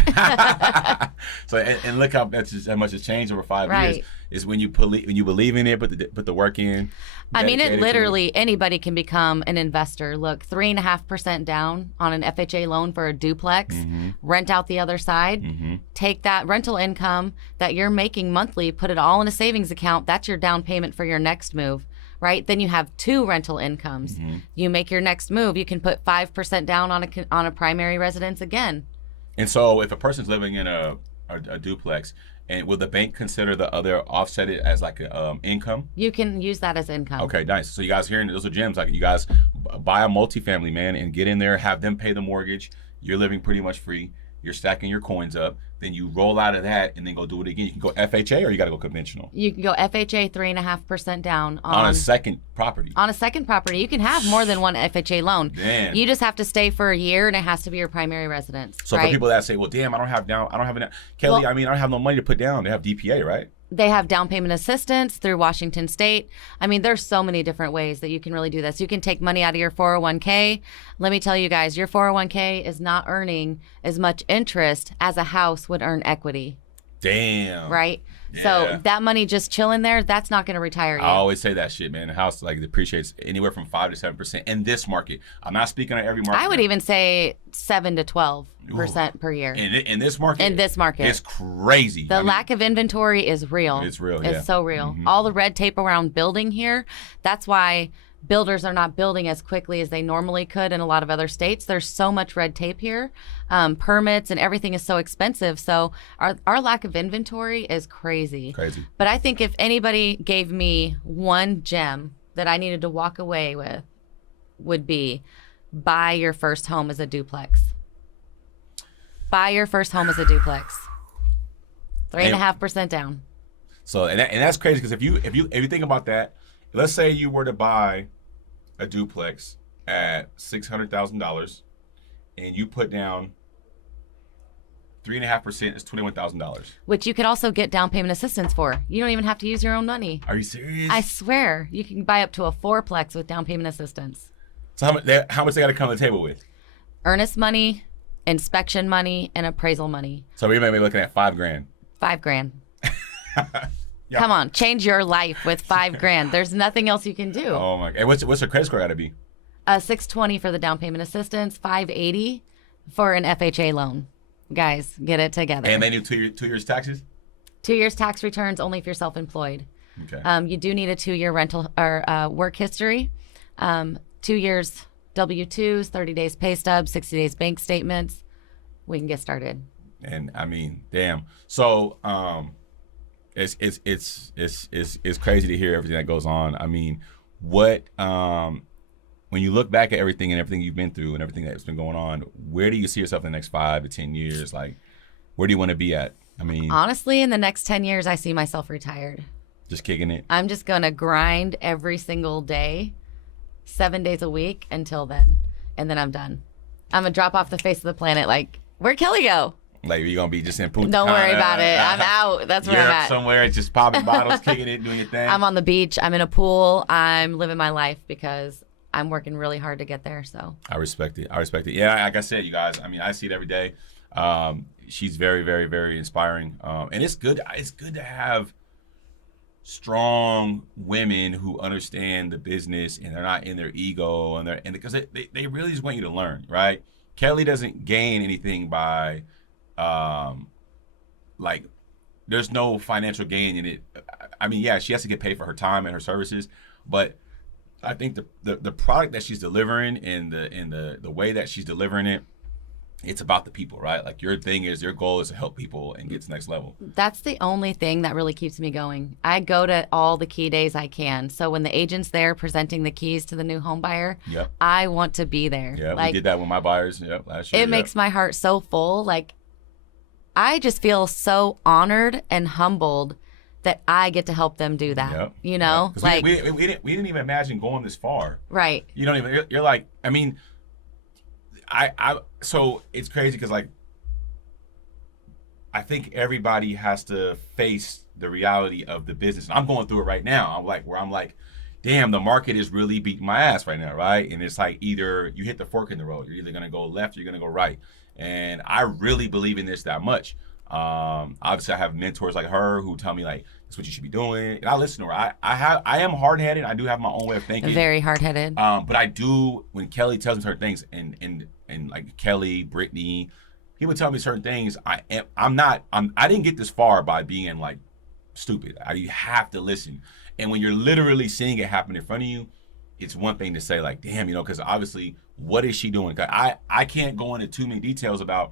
So and look how much has changed over 5 Right. years. Is when you believe in it, put the work in. I mean, dedicated it to literally, anybody can become an investor. Look, 3.5% down on an FHA loan for a duplex, rent out the other side, take that rental income that you're making monthly, put it all in a savings account. That's your down payment for your next move, right? Then you have 2 rental incomes. You make your next move, you can put 5% down on a primary residence again. And so if a person's living in a duplex, and will the bank consider the other offset it as like a income? You can use that as income. Okay, nice. So you guys hearing those are gems. Like you guys buy a multifamily, man, and get in there, have them pay the mortgage. You're living pretty much free. You're stacking your coins up. Then you roll out of that and then go do it again. You can go FHA or you got to go conventional. You can go FHA 3.5% down on a second property. On a second property, you can have more than one FHA loan. Damn. You just have to stay for a year, and it has to be your primary residence. So right? for people that say, "Well, damn, I don't have Kelli, Well, I mean, I don't have no money to put down." They have DPA, right? They have down payment assistance through Washington State. I mean, there's so many different ways that you can really do this. You can take money out of your 401k. Let me tell you guys, your 401k is not earning as much interest as a house would earn equity. Damn. Right? Yeah. So that money just chilling there, that's not going to retire you. I always say that shit, man. The house like depreciates anywhere from 5 to 7% in this market. I'm not speaking on every market. I would even say 7 to 12% per year. In this market? In this market. It's crazy. The lack of inventory is real. It's real, yeah. It's so real. All the red tape around building here, that's why builders are not building as quickly as they normally could in a lot of other states. There's so much red tape here. Permits and everything is so expensive. So our lack of inventory is crazy. Crazy. But I think if anybody gave me one gem that I needed to walk away with, would be buy your first home as a duplex. Buy your first home as a duplex. 3.5% down. So and that's crazy because if you think about that, let's say you were to buy a duplex at $600,000 and you put down 3.5% is $21,000. Which you could also get down payment assistance for. You don't even have to use your own money. Are you serious? I swear, you can buy up to a 4-plex with down payment assistance. So how much they got to come to the table with? Earnest money, inspection money, and appraisal money. So we may be looking at $5,000. $5,000. Yeah. Come on, change your life with $5,000. There's nothing else you can do. Oh my! And what's your credit score got to be? 620 for the down payment assistance, 580 for an FHA loan. Guys, get it together. And they do 2 years taxes. 2 years tax returns only if you're self-employed. Okay. You do need a 2-year rental or work history. 2 years W-2s, 30 days pay stubs, 60 days bank statements. We can get started. And I mean, damn. So it's crazy to hear everything that goes on. I mean, what when you look back at everything and everything you've been through and everything that's been going on, where do you see yourself in the next 5 to 10 years? Like, where do you want to be at? I mean, honestly, in the next 10 years, I see myself retired. Just kicking it. I'm just gonna grind every single day, 7 days a week until then, and then I'm done. I'm gonna drop off the face of the planet. Like, where'd Kelli go? Like, you're gonna be just in Punta Don't Cana, worry about it. I'm out. That's where I'm Europe at. somewhere, just popping bottles, kicking it, doing your thing. I'm on the beach. I'm in a pool. I'm living my life because I'm working really hard to get there. So I respect it. Yeah, like I said, you guys. I mean, I see it every day. She's very, very, very inspiring, and it's good. It's good to have strong women who understand the business and they're not in their ego and because they really just want you to learn, right? Kelli doesn't gain anything by like there's no financial gain in it. I mean, yeah, she has to get paid for her time and her services, but I think the product that she's delivering and the way that she's delivering it it's about the people, right? Like your goal is to help people and get to the next level. That's the only thing that really keeps me going. I go to all the key days I can. So when the agent's there presenting the keys to the new home buyer, Yep. I want to be there. Yeah, we did that with my buyers. Yep, last year. It makes my heart so full. Like, I just feel so honored and humbled that I get to help them do that. Yep. You know, Yep. like we didn't even imagine going this far. right. You don't even. You're like, I mean, so it's crazy because like I think everybody has to face the reality of the business. And I'm going through it right now. I'm like, damn, the market is really beating my ass right now, right? And it's like either you hit the fork in the road. You're either gonna go left, or you're gonna go right. And I really believe in this that much. Obviously I have mentors like her who tell me like, this is what you should be doing. And I listen to her. I am hard-headed. I do have my own way of thinking. Very hard-headed. But I do, when Kelly tells me certain things, and like Kelly, Brittany, he would tell me certain things. I didn't get this far by being like stupid. You have to listen. And when you're literally seeing it happen in front of you, it's one thing to say like, damn, you know, because obviously, what is she doing? I can't go into too many details about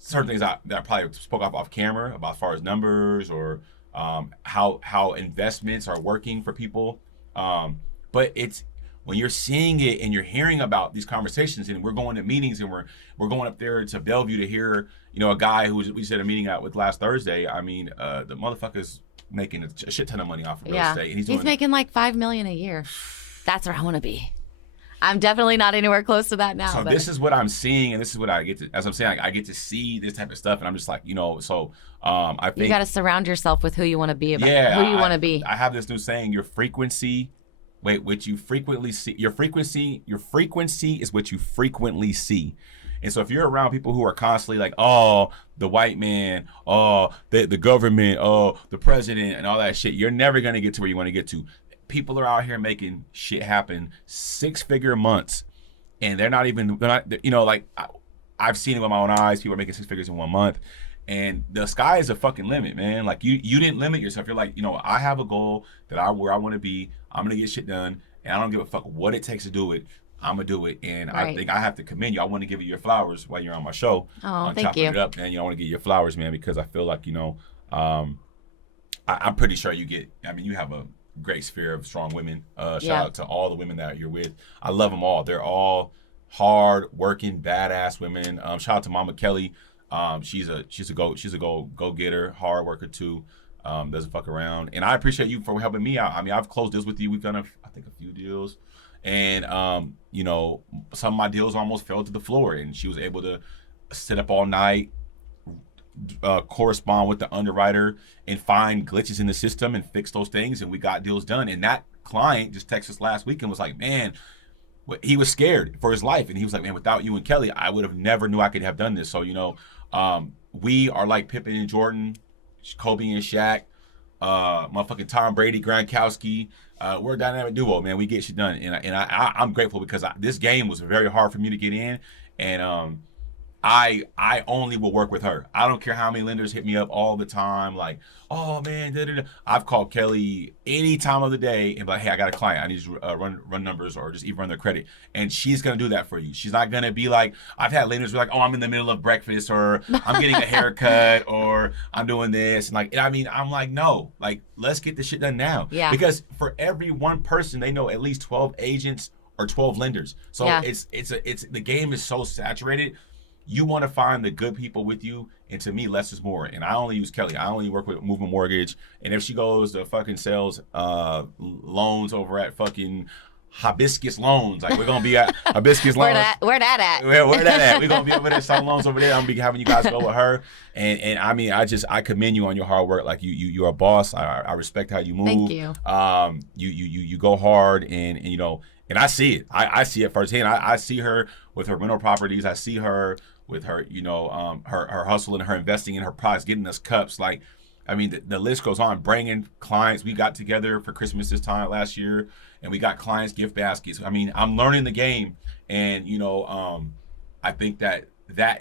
certain things that I probably spoke off camera about as far as numbers or how investments are working for people. But it's when you're seeing it and you're hearing about these conversations, and we're going to meetings, and we're going up there to Bellevue to hear, you know, a guy who we just had a meeting out with last Thursday. I mean, the motherfucker's making a shit ton of money off of real estate. And he's making like $5 million a year. That's where I want to be. I'm definitely not anywhere close to that now. So this is what I'm seeing, and this is what I get to, as I'm saying, like, I get to see this type of stuff, and I'm just like, you know, so I think you got to surround yourself with who you want to be about, yeah, who you want to be. I have this new saying, which you frequently see, your frequency is what you frequently see. And so if you're around people who are constantly like, oh, the white man, oh, the government, oh, the president, and all that shit, you're never going to get to where you want to get to. People are out here making shit happen 6-figure months, and they're not, you know, like I've seen it with my own eyes. People are making 6 figures in 1 month, and the sky is a fucking limit, man. Like you didn't limit yourself. You're like, you know, I have a goal where I want to be. I'm going to get shit done, and I don't give a fuck what it takes to do it. I'm going to do it, and right. I think I have to commend you. I want to give you your flowers while you're on my show. Oh, thank you. It up, man. You know, I want to give you your flowers, man, because I feel like, you know, I'm pretty sure you have a great sphere of strong women. Shout out to all the women that you're with. I love them all. They're all hard working, badass women. Shout out to Mama Kelli. She's a go getter, hard worker too. Doesn't fuck around. And I appreciate you for helping me out. I mean, I've closed deals with you. We've done I think a few deals, and you know, some of my deals almost fell to the floor, and she was able to sit up all night, correspond with the underwriter and find glitches in the system and fix those things, and we got deals done. And that client just texted us last week and was like, man, he was scared for his life, and he was like, man, without you and Kelly, I would have never knew I could have done this. So, you know, we are like Pippen and Jordan, Kobe and Shaq, motherfucking Tom Brady, Gronkowski. We're a dynamic duo, man. We get shit done, and I'm grateful because this game was very hard for me to get in, and I only will work with her. I don't care how many lenders hit me up all the time, like, oh man, da-da-da. I've called Kelly any time of the day and be like, hey, I got a client. I need to run numbers or just even run their credit. And she's gonna do that for you. She's not gonna be like, I've had lenders be like, oh, I'm in the middle of breakfast, or I'm getting a haircut, or I'm doing this. And like, I mean, I'm like, no, like, let's get this shit done now. Yeah. Because for every one person, they know at least 12 agents or 12 lenders. So it's the game is so saturated. You want to find the good people with you, and to me, less is more. And I only use Kelly. I only work with Movement Mortgage. And if she goes to fucking sells loans over at fucking Hibiscus Loans, like we're gonna be at Hibiscus Loans. Where that at? Where that at? We're gonna be over there selling loans over there. I'm gonna be having you guys go with her. And I mean, I commend you on your hard work. Like you're a boss. I respect how you move. Thank you. You go hard, and you know. And I see it. I see it firsthand. I see her with her rental properties. I see her with her, you know, her hustle and her investing in her products, getting us cups. Like, I mean, the list goes on. Bringing clients. We got together for Christmas this time last year, and we got clients gift baskets. I mean, I'm learning the game, and you know, I think that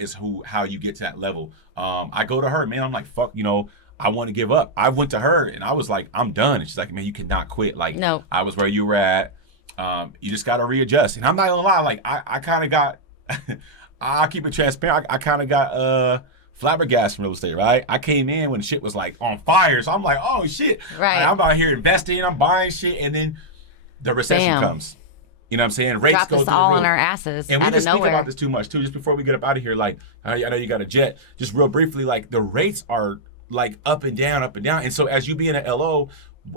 is how you get to that level. I go to her, man. I'm like, fuck, you know, I want to give up. I went to her, and I was like, I'm done. And she's like, man, you cannot quit. Like, no. I was where you were at. You just got to readjust. And I'm not gonna lie, like I kind of got, I'll keep it transparent. I kind of got flabbergasted from real estate, right? I came in when shit was like on fire, so I'm like, oh shit, right? I'm out here investing, I'm buying shit, and then the recession comes. You know what I'm saying? Rates dropped go us all on our asses, and we out just of nowhere. speak about this too much too. Just before we get up out of here, like I know you got a jet. Just real briefly, like the rates are like up and down, up and down. And so as you being an LO,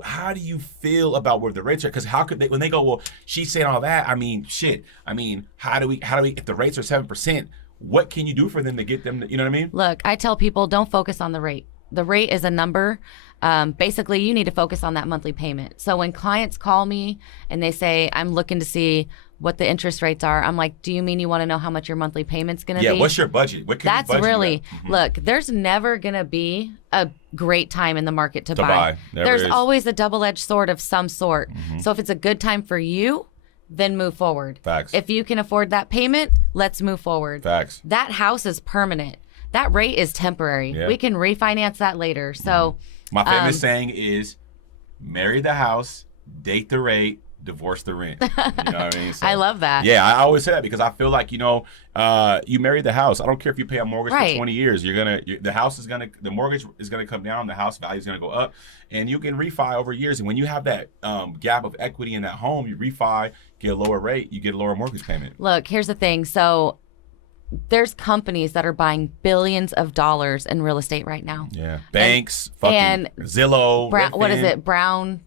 how do you feel about where the rates are? Because how could they, when they go, well, she's saying all that. I mean, shit. I mean, how do we? If the rates are 7%, what can you do for them to get them? You know what I mean? Look, I tell people don't focus on the rate. The rate is a number. Basically, you need to focus on that monthly payment. So when clients call me and they say, I'm looking to see what the interest rates are, I'm like, do you mean you want to know how much your monthly payment's going to be? Yeah, what's your budget? What can That's you budget really, look, there's never going to be a great time in the market to buy. There's always a double-edged sword of some sort. So if it's a good time for you, then move forward. Facts. If you can afford that payment, let's move forward. Facts. That house is permanent. That rate is temporary. Yeah. We can refinance that later. So my famous saying is marry the house, date the rate, divorce the rent. You know what I mean? So, I love that. Yeah, I always say that because I feel like, you married the house. I don't care if you pay a mortgage for 20 years. The mortgage is gonna come down. The house value is gonna go up, and you can refi over years. And when you have that gap of equity in that home, you refi, get a lower rate, you get a lower mortgage payment. Look, here's the thing. So there's companies that are buying billions of dollars in real estate right now. Yeah, banks, fucking Zillow, what is it? Brown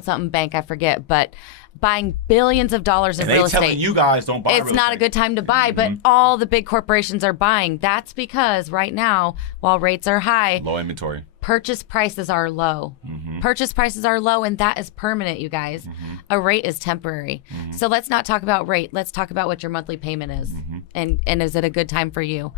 something bank, I forget, but buying billions of dollars in real estate. Telling you guys don't buy. It's not a good time to buy, but all the big corporations are buying. That's because right now, while rates are high, low inventory, purchase prices are low. Purchase prices are low, and that is permanent, you guys. A rate is temporary. So let's not talk about rate. Let's talk about what your monthly payment is, and is it a good time for you?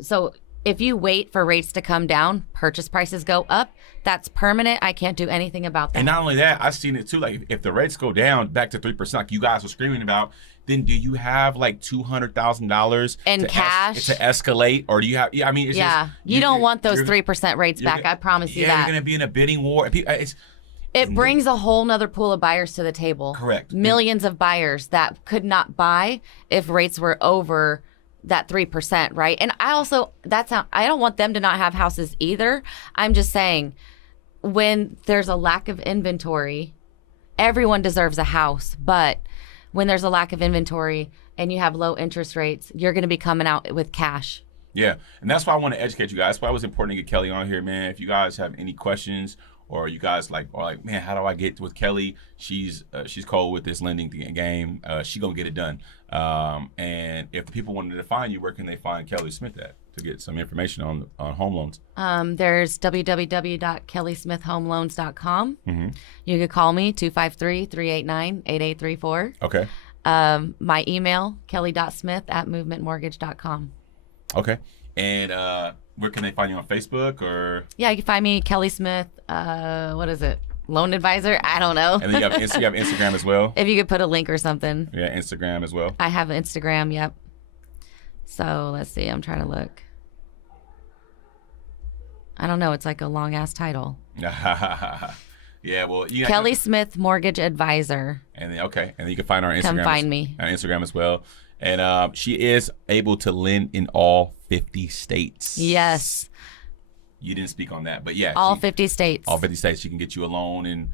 So if you wait for rates to come down, purchase prices go up. That's permanent. I can't do anything about that. And not only that, I've seen it too. Like if the rates go down back to 3%, like you guys were screaming about, then do you have like $200,000 in cash to escalate, or do you have? Yeah, I mean, it's just, you don't want those 3% rates back. I promise you that. You're going to be in a bidding war. It brings a whole nother pool of buyers to the table. Correct. Millions of buyers that could not buy if rates were over that 3%, right? And I don't want them to not have houses either. I'm just saying, when there's a lack of inventory, everyone deserves a house. But when there's a lack of inventory and you have low interest rates, you're going to be coming out with cash. Yeah. And that's why I want to educate you guys. That's why it was important to get Kelli on here, man. If you guys have any questions, or you guys like, man, how do I get with Kelli? She's cold with this lending game. She gonna get it done. And if the people wanted to find you, where can they find Kelli Smith at to get some information on home loans? There's www.kellysmithhomeloans.com. You could call me 253-389-8834. Okay. My email, kelly.smith@movementmortgage.com. Okay. And where can they find you on Facebook or? Yeah, you can find me, Kelli Smith. What is it? Loan advisor? I don't know. And then you have Instagram as well? If you could put a link or something. Yeah, Instagram as well. I have Instagram, yep. So let's see. I'm trying to look. I don't know. It's like a long ass title. Yeah, well, Kelli Smith Mortgage Advisor. And then and then you can find her on Instagram. Come find me on Instagram as well. And she is able to lend in all 50 states. Yes. You didn't speak on that, but yeah. All 50 states. All 50 states. She can get you a loan in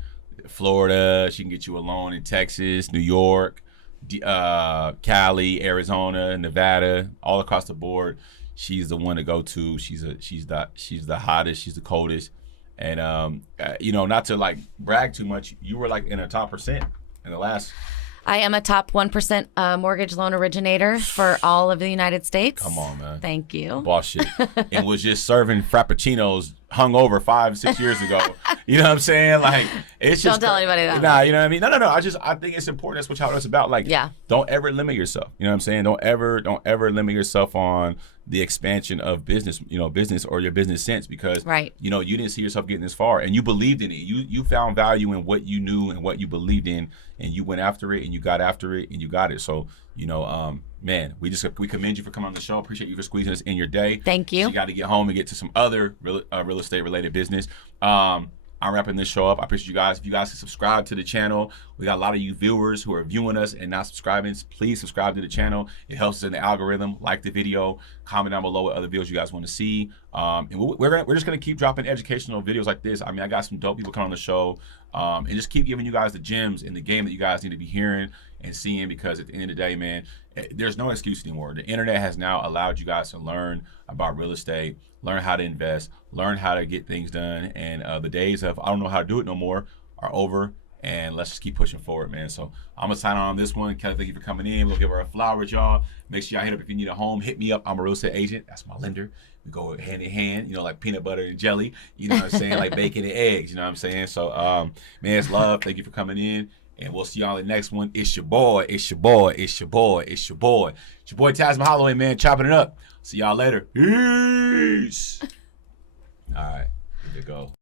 Florida. She can get you a loan in Texas, New York, Cali, Arizona, Nevada, all across the board. She's the one to go to. She's the hottest. She's the coldest. And not to like brag too much, you were like in the top percent in the last. I am a top 1% mortgage loan originator for all of the United States. Come on, man. Thank you. Boss shit. And was just serving Frappuccinos hungover 5-6 years ago. You know what I'm saying? Like, it's just. Don't tell anybody that. Nah, you know what I mean? No. I think it's important. That's what it's about. Like, don't ever limit yourself. You know what I'm saying? Don't ever limit yourself on the expansion of business or your business sense, because you didn't see yourself getting this far and you believed in it. You found value in what you knew and what you believed in, and you went after it and you got after it and you got it. So, man, we commend you for coming on the show. Appreciate you for squeezing us in your day. Thank you. You got to get home and get to some other real estate related business. I'm wrapping this show up. I appreciate you guys. If you guys can subscribe to the channel, we got a lot of you viewers who are viewing us and not subscribing. Please subscribe to the channel. It helps us in the algorithm. Like the video, comment down below what other videos you guys want to see. And we're just gonna keep dropping educational videos like this. I mean, I got some dope people coming on the show, and just keep giving you guys the gems in the game that you guys need to be hearing and seeing, because at the end of the day, man, there's no excuse anymore. The internet has now allowed you guys to learn about real estate, learn how to invest, learn how to get things done, and the days of I don't know how to do it no more are over. And let's just keep pushing forward, man. So I'm gonna sign on this one. Kelli, thank you for coming in. We'll give her a flowers, y'all. Make sure y'all hit up if you need a home. Hit me up. I'm a real estate agent. That's my lender. We go hand in hand, you know, like peanut butter and jelly. You know what I'm saying? Like bacon and eggs. You know what I'm saying? So, man, it's love. Thank you for coming in. And we'll see y'all in the next one. It's your boy. It's your boy. It's your boy. It's your boy. It's your boy Tasman Holloway, man. Chopping it up. See y'all later. Peace. All right. Here we go.